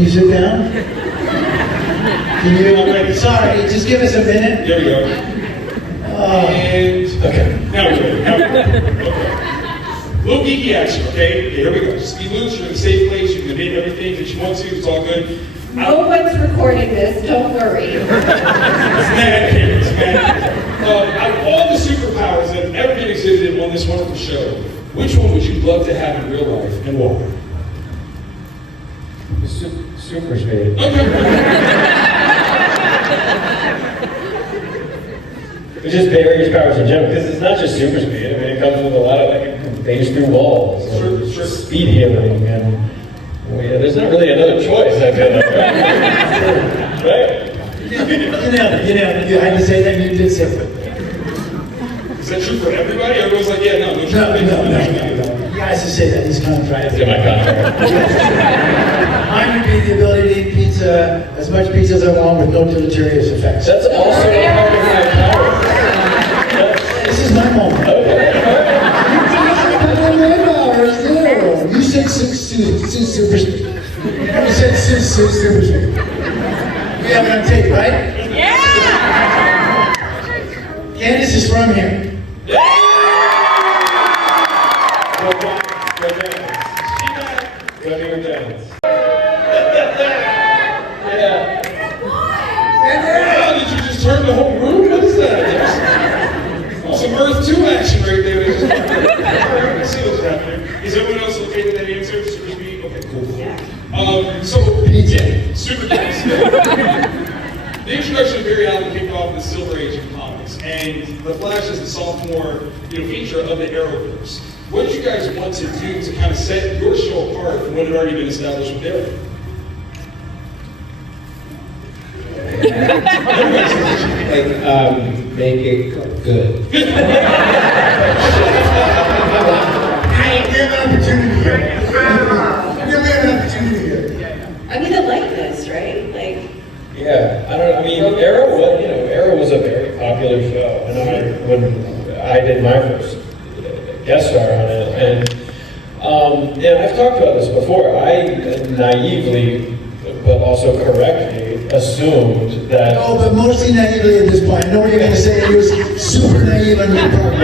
you sit down? Can you? Okay, sorry, just give us a minute. There we go. And, okay, now we're ready. Okay. Little geeky action, okay? Here we go. Just be loose, you're in a safe place, you can admit everything that you want to, it's all good. No one's recording this, don't worry. It's mad cameras, out of all the superpowers that have ever been exhibited on this wonderful show, which one would you love to have in real life and why? Super speed. Okay. It's just various powers in general, because it's not just super speed. I mean, it comes with a lot of, like, it can phase through walls, and Sure. speed healing, and well, yeah, there's not really another choice, I feel like, right? You had to say that, you did say that. Is that true for everybody? Everyone's like, yeah, no. No. You guys just say that, these contracts. It's in my contract. Mine would be the ability to eat pizza, as much pizza as I want with no deleterious effects. That's also part of my power. This is my moment. You said super speed. You said super speed. We have it on tape, right? Yeah! Candice is from here. Did you just turn the whole room? What is that? Some Earth 2 action right there. I see what's happening. Is everyone else okay with that answer? Super speed? Okay, cool. So, Pizza. super gas. The introduction of Barry Allen kicked off the Silver Age of comics, and The Flash is the sophomore feature of the Arrowverse. What did you guys want to do to kind of set your show apart from what had already been established with Arrow? Make it good. We have an opportunity here. We have an opportunity here. I mean, I like this, right? Like, Yeah, I mean, Arrow was a very popular show, and when I did my first guest star on it, and I've talked about this before, I naively, but also correctly, assumed that... No, but mostly naively at this point. I know what you're going to say. It was super naive on your part.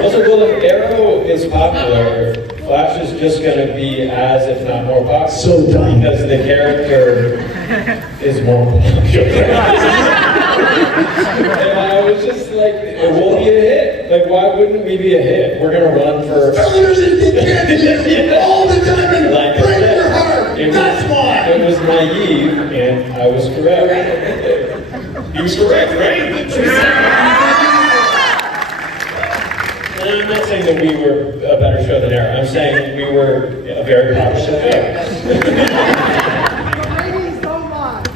Also, well, if Arrow is popular, Flash is just going to be as, if not more popular. So dumb. Because the character is more popular. And I was just like, it won't be a hit. Like, why wouldn't we be a hit? We're going to run for... Fellas and dick all the time and Like break your heart. That's why. It was naive, and I was correct. He was correct, right? And I'm not saying that we were a better show than Arrow. I'm saying that we were a very popular show.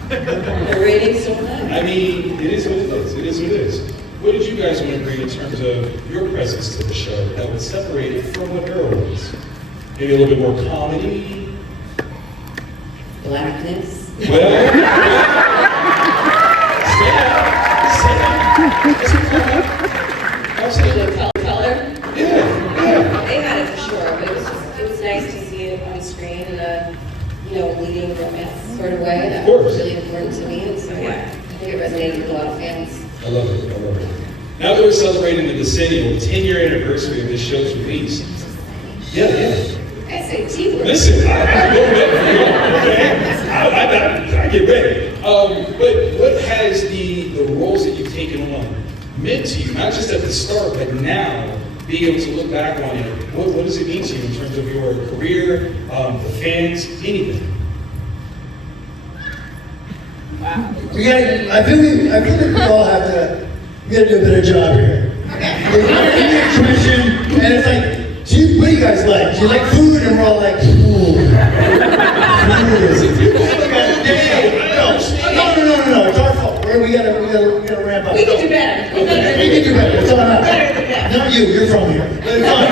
the ratings so high. I mean, it is what it is. It is what it is. What did you guys want to bring in terms of your presence to the show that would separate it from what Arrow is? Maybe a little bit more comedy? Blackness. Well, Color. Yeah. They had it for sure, but it was nice to see it on screen in a, leading romance sort of way. That was really important to me, and so yeah, I think it resonated with a lot of fans. I love it. Now that we're celebrating the decennial, 10-year anniversary of this show's release. Yeah. SAT work. Listen, I get ready. But what has the roles that you've taken on meant to you, not just at the start, but now, being able to look back on it, what does it mean to you in terms of your career, the fans, anything? Wow. I feel like we all have to, we gotta do a better job here. There's not any attrition, and it's like, what do you guys like? Do you like food? And we're all like, ooh. No, it's our fault. We gotta ramp up. We can do better. We can do better. It's on us. Not you, you're from here. But it's on us.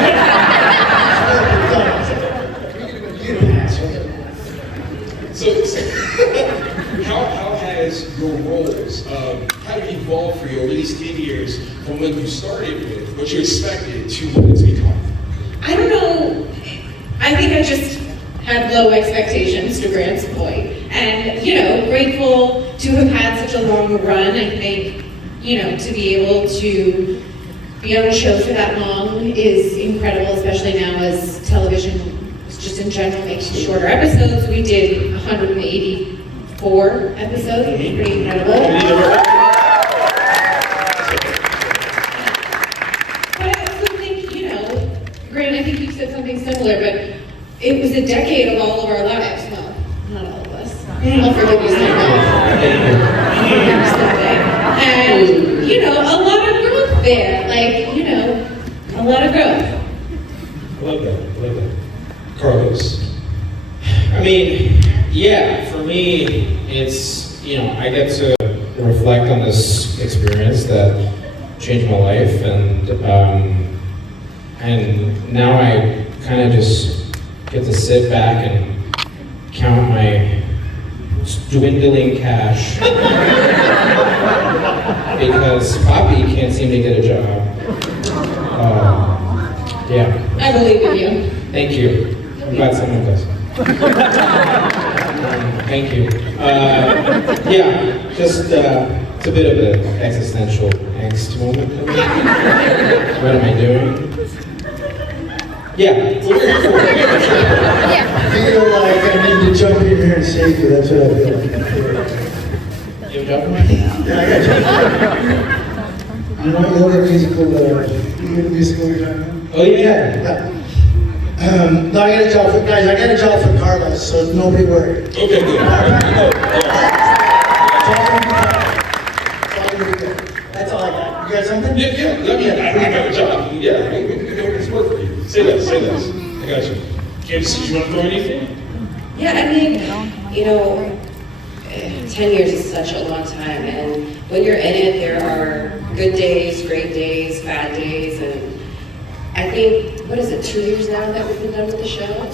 So how has your roles kind of evolved for you over these 10 years from when you started with what you expected to what it's become? I don't know. I think I just had low expectations, to Grant's point. And, you know, grateful to have had such a long run. I think, you know, to be able to be on a show for that long is incredible, especially now as television just in general makes shorter episodes. We did 184 episodes, which is pretty incredible. But I also think, you know, Grant, I think you said something similar, but it was a decade of all of our lives. Well, not all of us. I'll forgive you someday. And, you know, a lot of growth there. Like, you know, a lot of growth. I love that. I love that. Carlos. I mean, yeah, for me, it's, you know, I get to reflect on this experience that changed my life, and now I kind of just get to sit back and count my dwindling cash because Poppy can't seem to get a job. Yeah. I believe in you. Thank you. I'm glad someone does. Thank you. Yeah, just it's a bit of an existential angst moment. What am I doing? Yeah, we're here for it. I feel like I need to jump in here and save you. That's what I feel like. You jumping? Yeah, I got you. You know the musical, you know the musical you're talking about? Oh, yeah. Yeah. No, I got a job for, guys, I got a job for Carlos, so nobody worry. Okay, good. That's all I got. You got something? Yeah, yeah. I mean, I have a job. Yeah, we can go to work for you. Say less, say less. I got you. Candice, did you want to throw anything? Yeah, I mean, you know, 10 years is such a long time, and when you're in it, there are good days, great days, bad days, and I think, what is it, 2 years now that we've been done with the show?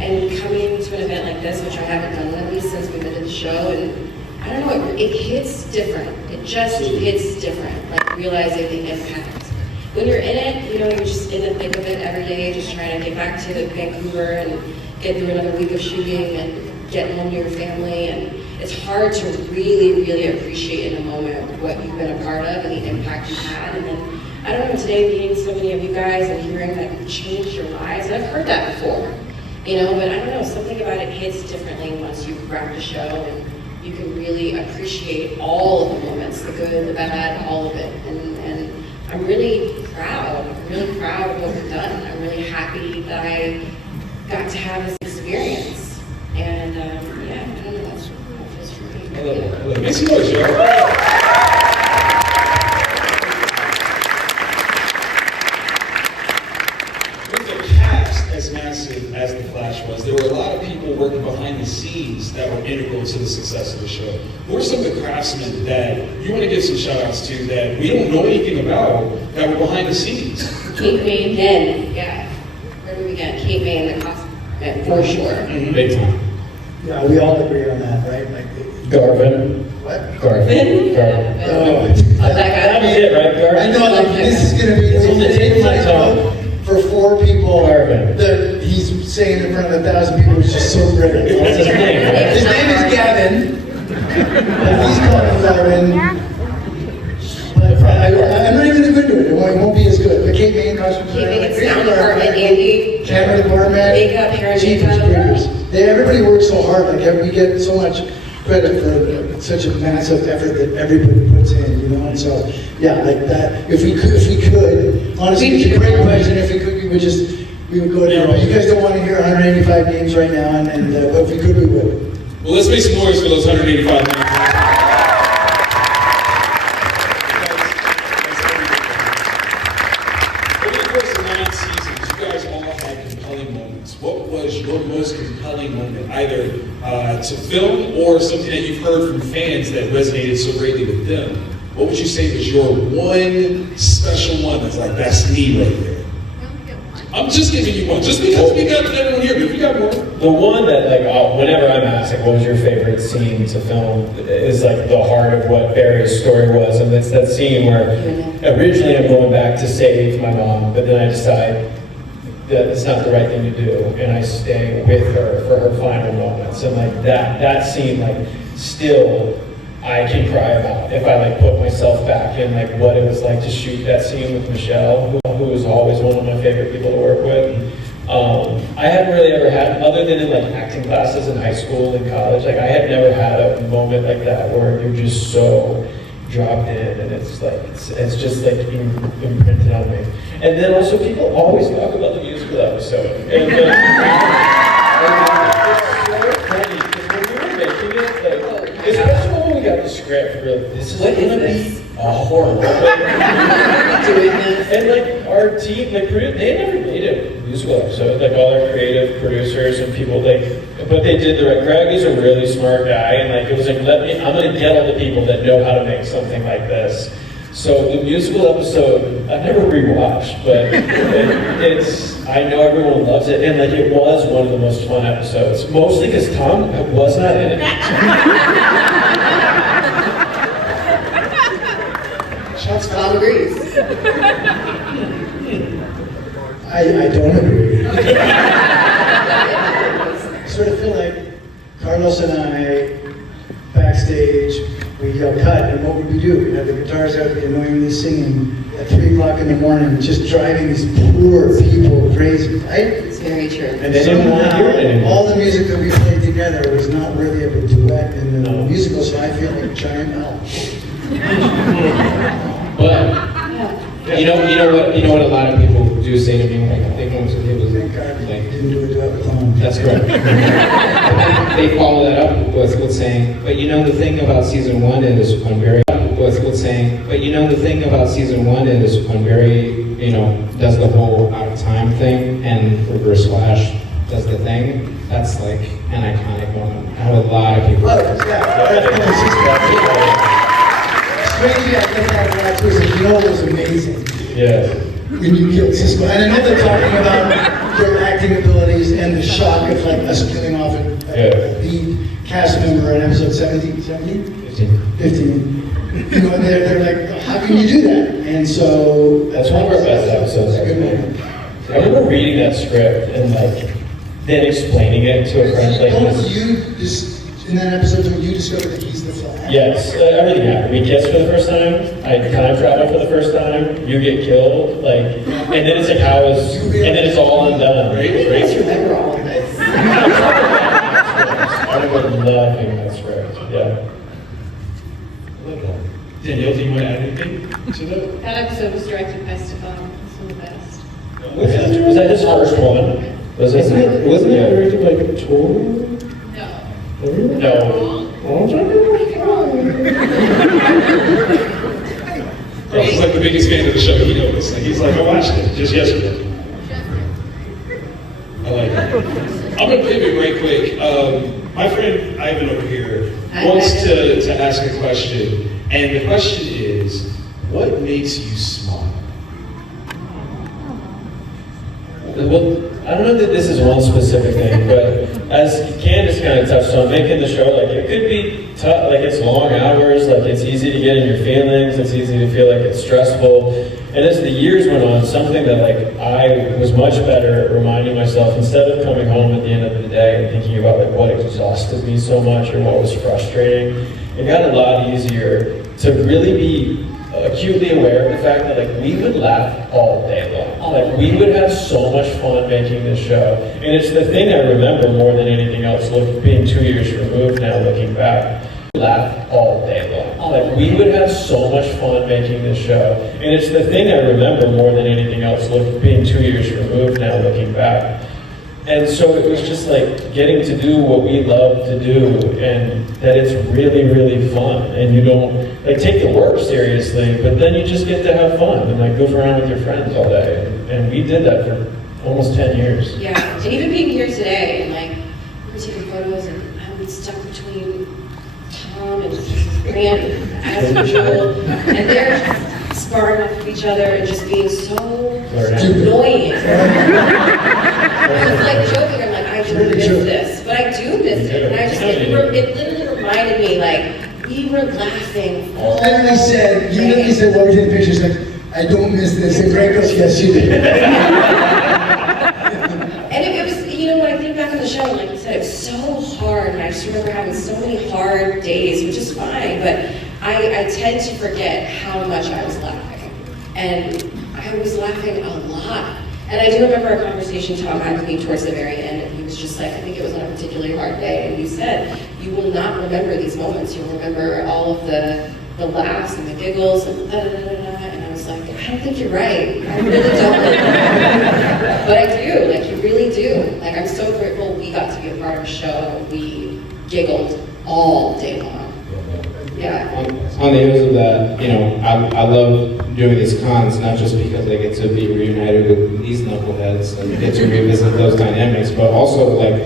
And coming to an event like this, which I haven't done at least since we've been to the show, and I don't know, it hits different. It just hits different, like realizing the impact. When you're in it, you know, you're just in the thick of it every day, just trying to get back to Vancouver and get through another week of shooting and get home to your family, and it's hard to really, really appreciate in a moment what you've been a part of and the impact you've had. And then, I don't know, today meeting so many of you guys and hearing that it changed your lives, and I've heard that before, you know, but I don't know, something about it hits differently once you wrap the show and you can really appreciate all of the moments, the good, the bad, all of it. And I'm really proud. I'm really proud of what we've done. I'm really happy that I got to have this experience. And yeah, I don't know, that's how it feels for me. I love it. I love it. Make some noise, y'all. As massive as The Flash was, there were a lot of people working behind the scenes that were integral to the success of the show. Who are some of the craftsmen that you want to give some shout outs to that we don't know anything about that were behind the scenes? Kate May again, yeah. Where do we get Kate May in the costume? For sure. Mm-hmm. Big time. Yeah, we all agree on that, right? Like, Garvin. what? Garvin. That was it, right, Garvin? I know, like, this is gonna be, It's on the tip of my tongue. For 4 people, Garvin. that he's saying in front of 1,000 people is just so brilliant. What's his name, right? His name is Gavin. He's called him Gavin. But I'm not even gonna do it. It won't be as good. But Kate May and costumes. Kate May, it's sound department, Andy. Camera department. Makeup, hair and Chief makeup. conspirators. Everybody works so hard. Like, we get so much credit for such a massive effort that everybody puts in, you know. And so, yeah, like that. If we could, honestly, it's a great question. If we could, we would go down. But you guys don't want to hear 185 names right now, and but if we could, we would. Well, let's make some noise for those 185 names. Over the course of 9 seasons, you guys all had compelling moments. What was your most compelling moment, either to film or something that you've heard from fans that resonated so greatly with them? What would you say was your one special one that's like, that's me right there? I'm just giving you one, just because we got everyone here, but if you got more. The one that, like, whenever I'm asked, like, what was your favorite scene to film, is like the heart of what Barry's story was, and it's that scene where originally I'm going back to save my mom, but then I decide that it's not the right thing to do, and I stay with her for her final moments, and like that scene, like still I can cry about if I like put myself back in like what it was like to shoot that scene with Michelle, who was always one of my favorite people to work with. I hadn't really ever had, other than in like acting classes in high school and college, like I had never had a moment like that where you're just so dropped in, and it's like it's just like imprinted on me. And then also people always talk about the musical episode, and it's so funny because when we were making it, like especially when we got the script, we were like, this is gonna be horrible. And like our team, like they never made a musical episode. Like all our creative producers and people, like, but they did the right. Greg is a really smart guy, and like it was like, I'm gonna get all the people that know how to make something like this. So the musical episode, I've never rewatched, but I know everyone loves it, and like it was one of the most fun episodes, mostly because Thawne was not in it. Thawne agrees. I don't agree. I sort of feel like Carlos and I, backstage, we yell cut, and what would we do? We'd have the guitars out, be annoyingly singing at 3 o'clock in the morning, just driving these poor people crazy, right? It's very true. And they didn't want to hear it anymore. All the music that we played together was not worthy of a duet in the musical, so I feel like a giant L. But you know what a lot of people do say to me, like I think most people Thank God we didn't do a duet with Thawne. that's correct. They follow that up with saying, but you know the thing about season 1 is when Barry does the whole out of time thing and Reverse Flash does the thing. That's like an iconic moment. I have a lot of people. Love it, Strangely, I think that too. You know what was amazing? Yeah. When you killed Cisco. And I know they're talking about your acting abilities and the shock of like us killing off a lead cast member in episode 17? 15. You know, and they're like, how can you do that? And so That's one of our best episodes. That's a good moment. I remember reading that script and like then explaining it to a friend like Don't this. you just in that episode when you discovered that he's the Flash? Yes, everything happened. We kiss for the first time. I time travel for the first time. You get killed, like, and then it's like how is, and then it's all undone. I remember all of this. I would love hearing that script. Yeah. Danielle, do you want to add anything to that? That episode was directed by Stefan. It's one of the best. Was that his first one? Wasn't it directed by Thawne? No. No. He's like the biggest fan of the show. He knows. Like, he's like, I watched it just yesterday. I like it. I'm gonna pivot right quick. My friend Ivan over here wants to ask a question, and the question is, what makes you smile? Well, I don't know that this is one specific thing, but as Candice kind of touched on, making the show, like it could be tough, like it's long hours, like it's easy to get in your feelings, it's easy to feel like it's stressful. And as the years went on, something that like I was much better at reminding myself, instead of coming home at the end of the day and thinking about like what exhausted me so much or what was frustrating, it got a lot easier to really be acutely aware of the fact that like we would laugh all day long. Like we would have so much fun making this show. And it's the thing I remember more than anything else, being 2 years removed now looking back. Laugh all day long. Like we would have so much fun making this show. And it's the thing I remember more than anything else, being 2 years removed now looking back. And so it was just like getting to do what we love to do, and that it's really, really fun. And you don't like take the work seriously, but then you just get to have fun and like goof around with your friends all day. And we did that for almost 10 years. Yeah, and even being here today, and like we're taking photos, and I'm stuck between Tom and Grant as usual, and they're sparring off of each other and just being so annoying. I was like joking, I'm like, I do miss this, but I do miss it. And I just, it literally reminded me, like, we were laughing all You literally said, what we did in pictures, like, I don't miss this. And Greg goes, yes, you did. And it was, you know, when I think back on the show, show, and like you said, it was so hard, and I just remember having so many hard days, which is fine, but I tend to forget how much I was laughing. And I was laughing a lot. And I do remember a conversation Tom had with me towards the very end, and he was just like, I think it was on a particularly hard day, and he said, you will not remember these moments, you'll remember all of the laughs and the giggles and and I was like, I don't think you're right. I really don't. But I do, like you really do. Like I'm so grateful we got to be a part of a show and we giggled all day long. Yeah. On the heels of that, you know, I love doing these cons, not just because I get to be reunited with these knuckleheads and get to revisit those dynamics, but also like,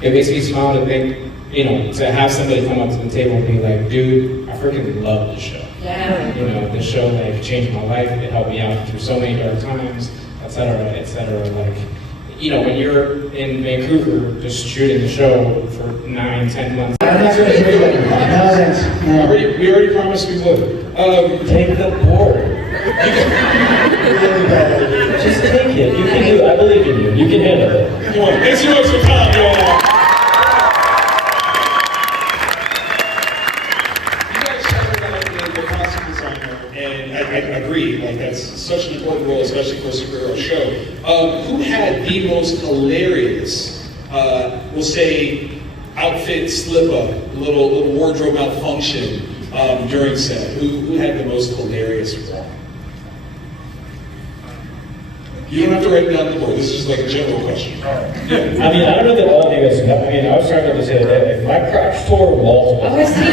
it makes me smile to think, you know, to have somebody come up to the table and be like, dude, I freaking love the show. Yeah. You know, the show like changed my life, it helped me out through so many dark times, et cetera, like, you know, when you're in Vancouver just shooting the show for 9-10 months. I'm not going to do that. No, thanks. No. We already promised we would. Take the board. Really bad idea. Just take it. You can do it. I believe in you. You can handle it. Come on, make some noise for Thawne, y'all. You guys talked about the costume designer, and I agree, like that's such an important role, especially for a superhero show. Who had the most hilarious, we'll say, outfit slip-up, little wardrobe malfunction during set? Who had the most hilarious one? You don't have to write it down the board. This is just like a general question. Yeah. I mean, I don't know that all of you guys know. I mean, I was talking about this the other day. Like, my crotch tore walls. Oh, I see.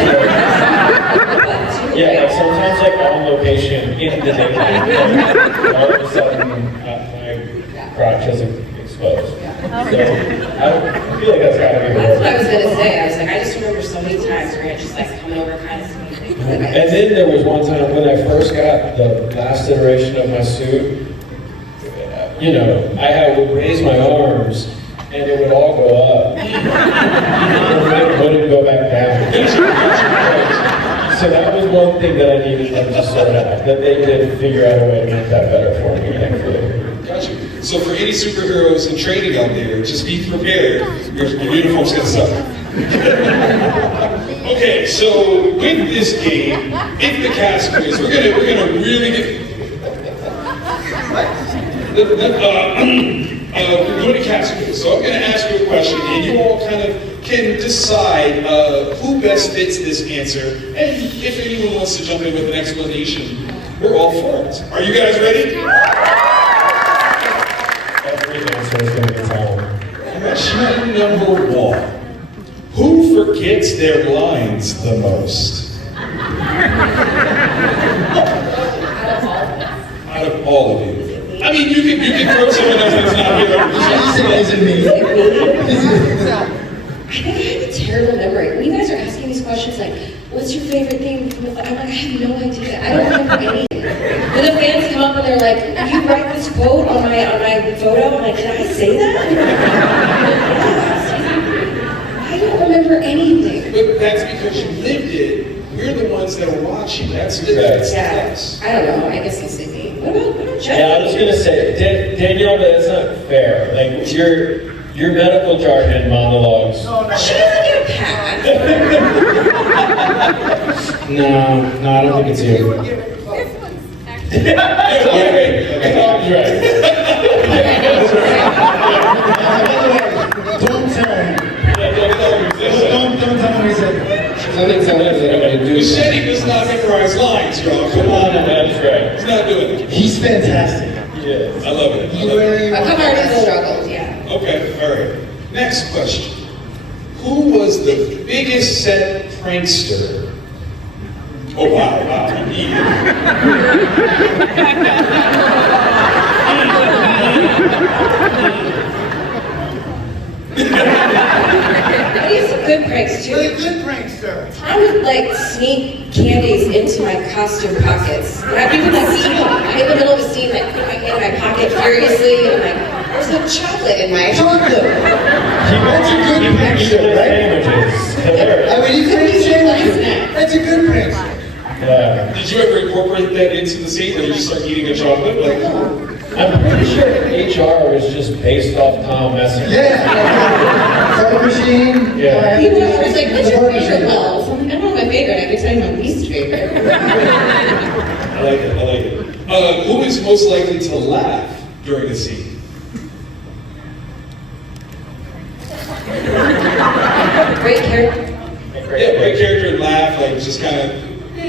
Yeah, like sometimes like on location in the daytime, all of a sudden my crotch is exposed. So I feel like that's gotta be That's what I was gonna say. I was like, I just remember so many times where it just like coming over kind of smoothly. And then there was one time when I first got the last iteration of my suit, you know, I would raise my arms and it would all go up. And it wouldn't go back down. So that was one thing that I needed them to sort out, that they did figure out a way to make that better for me, thankfully. Gotcha. So for any superheroes in training out there, just be prepared. Your uniform's gonna suck. Okay, so with this game, if the cast quiz, we're gonna really get. We're doing a cast quiz, so I'm gonna ask you a question, and you all kind of can decide who best fits this answer, and if anyone wants to jump in with an explanation, we're all for it. Are you guys ready? Every answer is going to be Thawne. Question number one. Who forgets their lines the most? Out of all of you. I mean, you can throw someone else that's not here. Isn't me. I think I have a terrible memory. When you guys are asking these questions like, what's your favorite thing from the I'm like, I have no idea. I don't remember anything. When the fans come up and they're like, you write this quote on my photo, I'm like, did I say that? I don't remember anything. But that's because you lived it. We're the ones that are watching. That's us. I don't know. I guess I'll say me. What about Jeff? Yeah, I was going to say, Danielle, but that's not fair. Like, your medical jargon monologues. She doesn't get a pass. No, I don't think it's you. Tom's right. Don't tell him. Don't tell him he said that. Something tells me that I'm going to do Machete does not memorize lines, y'all. Come on. That's right. He's not doing it. He's fantastic. Yes. I love it. I love it. I've already struggled, yeah. Okay, all right. Next question. Who was the biggest set prankster? Oh, wow. I used some good pranks too. Really good prankster. I would like sneak candies into my costume pockets. And I'd be like, I'm in the middle of a scene, like put my hand in my pocket furiously, and I'm like, there's no chocolate in my Chocolate. That's a good prankster, right? Sandwiches. I mean, you couldn't say that. That's a good prankster. Yeah. Did you ever incorporate that into the scene, or you just start eating a chocolate? Like, I'm pretty sure HR was just based off Tom messing. Yeah. Fart machine. Yeah. People are always like, what's your Fart favorite machine. Wells? I'm like, I don't know my favorite, I can tell you my least favorite. I like it, I like it. Who is most likely to laugh during a scene? Great character. Yeah, great character and laugh, like just kind of, I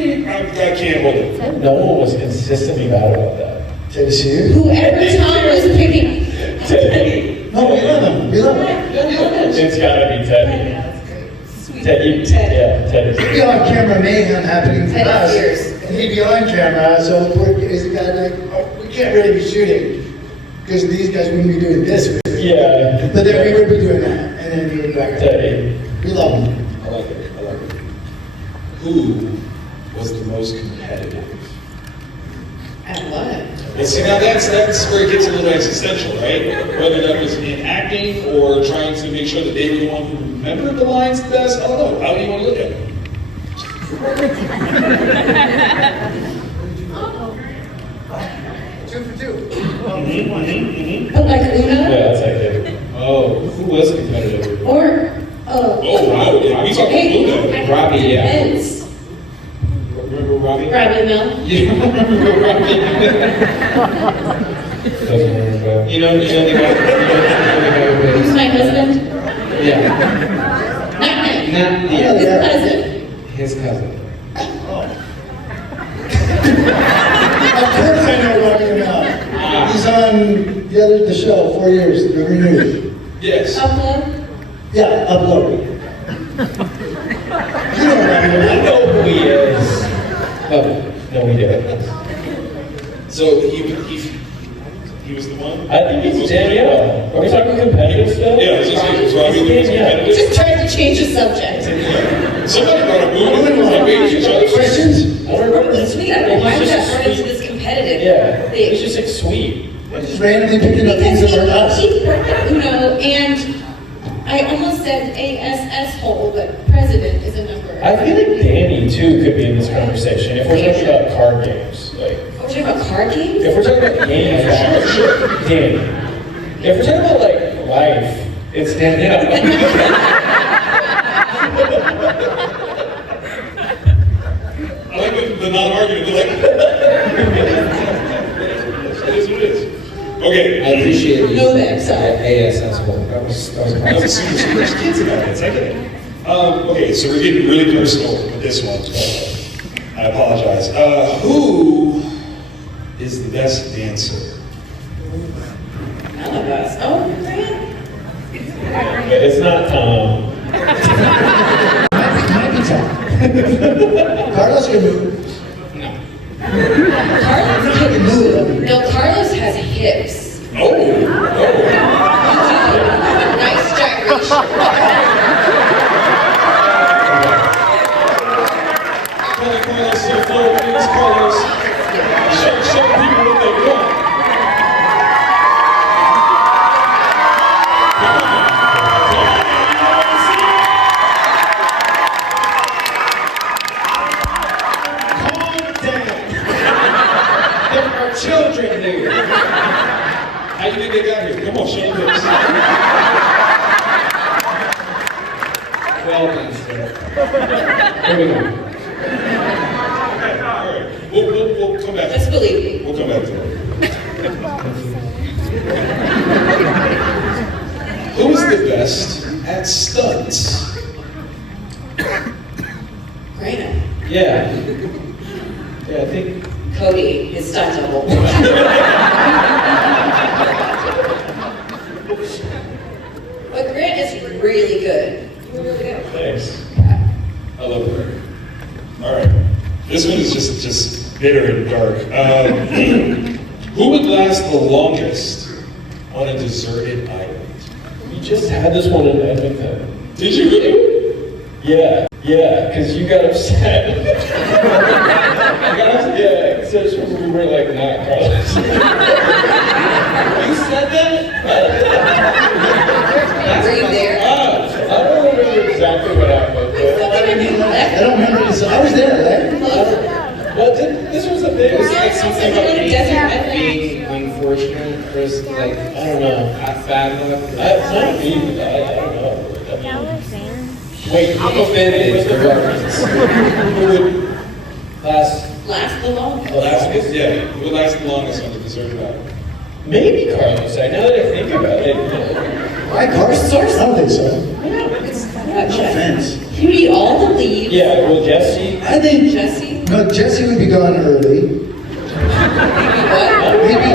can't hold it. No one was consistently bad about that. Tennessee. Whoever Tom was picking. Teddy. No, we love him. We love him. It's gotta be Teddy. Teddy. Yeah, Teddy. Be on camera mayhem happening to Teddy us. Sears. And he'd be on camera, so is the guy like, oh, we can't really be shooting because these guys wouldn't be doing this. Yeah. But then we would be doing that, and then we would be back. Teddy. We love him. I like it, I like it. Who was the most competitive? At what? Well, see, now that's where it gets a little existential, right? Whether that was in acting or trying to make sure that they were the one who remembered the lines the best, I don't know. How do you want to look at it? 2 for 2. But like Una? Yeah, that's like it. Oh, who was competitive? Or, Oh, wow, yeah, we talked about that. Robbie, yeah. Vince. Remember Robbie? Robbie Mill. You don't remember Robbie? Doesn't remember. You know the guy Who's my husband? Yeah. Not him. Not His cousin. His cousin. Of course I know Robbie now. He's on the show, 4 years, the renewed. Yes. Upload. Yeah, upload. You know Robbie I now. know who he is. Oh, no, we didn't. So he was the one? I think it's Danielle. Are we talking competitive stuff? Yeah, I was just saying, was Robbie the most competitive? Just trying to change the subject. Somebody brought up movie, like maybe each other. Questions? I don't remember. It's sweet. I don't know why we got brought into this competitive Yeah, thing. it's just like sweet. Just randomly picking up things Because that are us. he brought up Uno, and I almost said ASS hole, but president is a number. I feel like Danny too could be in this conversation if we're talking about card games. Like, We're talking about card games? if we're talking about games, sure, Danny. If we're talking about like life, it's Danielle. I like the non-argument, they're like, it is what it is. Okay. I appreciate you. No thanks, sorry. ASS hole. That was That was super much kids about it, I get it. Okay, so we're getting really personal with this one. I apologize. Who is the best dancer? None of us. Oh, Grant? It's not Tom. Might be Tom. Carlos can move. Carlos He can move. No, Carlos has hips. Oh. Nice gyration. Carlos to the floor, please, Carlos. Show people what they want. There are children here. How do you think they got here? Come on, show them this. Well done, sir. Here we go. All right, we'll come back. Just believe me. We'll come back to it. Who is the best at stunts? Grant. Yeah. Yeah, I think. Cody, his stunt double. But Grant is really good. Really good. Thanks. I love it. All right, this one is just bitter and dark. Who would last the longest on a deserted island? We just had this one in Edmonton. Did you really? Yeah, because you got upset. Yeah, because we were like, not Carlos. You said that? Were you there? I don't remember exactly what happened, but I don't remember this. I was there, right? well, this was the thing. It was like something about Desert being unfortunate breakfast, like, I don't know, half fat enough. It's not me, I don't know. Wait, I'm offended, the reference. Who would last Last the longest. Yeah, who would last the longest on the dessert battle? Maybe Carlos, now that I think about it. My car source? I don't think so. It's No offense. You eat all the leaves. Yeah, well, Jesse, I think Jesse? no. Jesse would be gone early.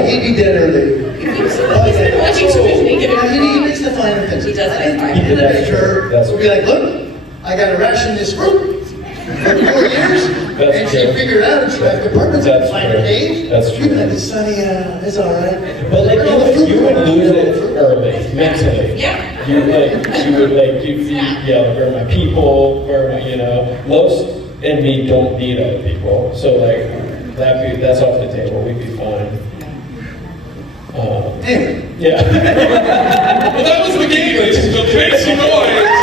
He'd be dead early. He's been watching too much Naked Yeah, and he makes the finer things. He does I think that. the innovator That's would be like, look, I got to ration this fruit for 4 years, That's and she true. figured out and she got compartments and That's finer true. days. That's You'd be true. like, Sonny, it's all right. but like you would lose it early, mentally. Yeah. You would where are my people, where am I, Los and me don't need other people, so like, that's off the table, we'd be fine. Anyway, Yeah. Well, that was the game, ladies and gentlemen. Make some noise.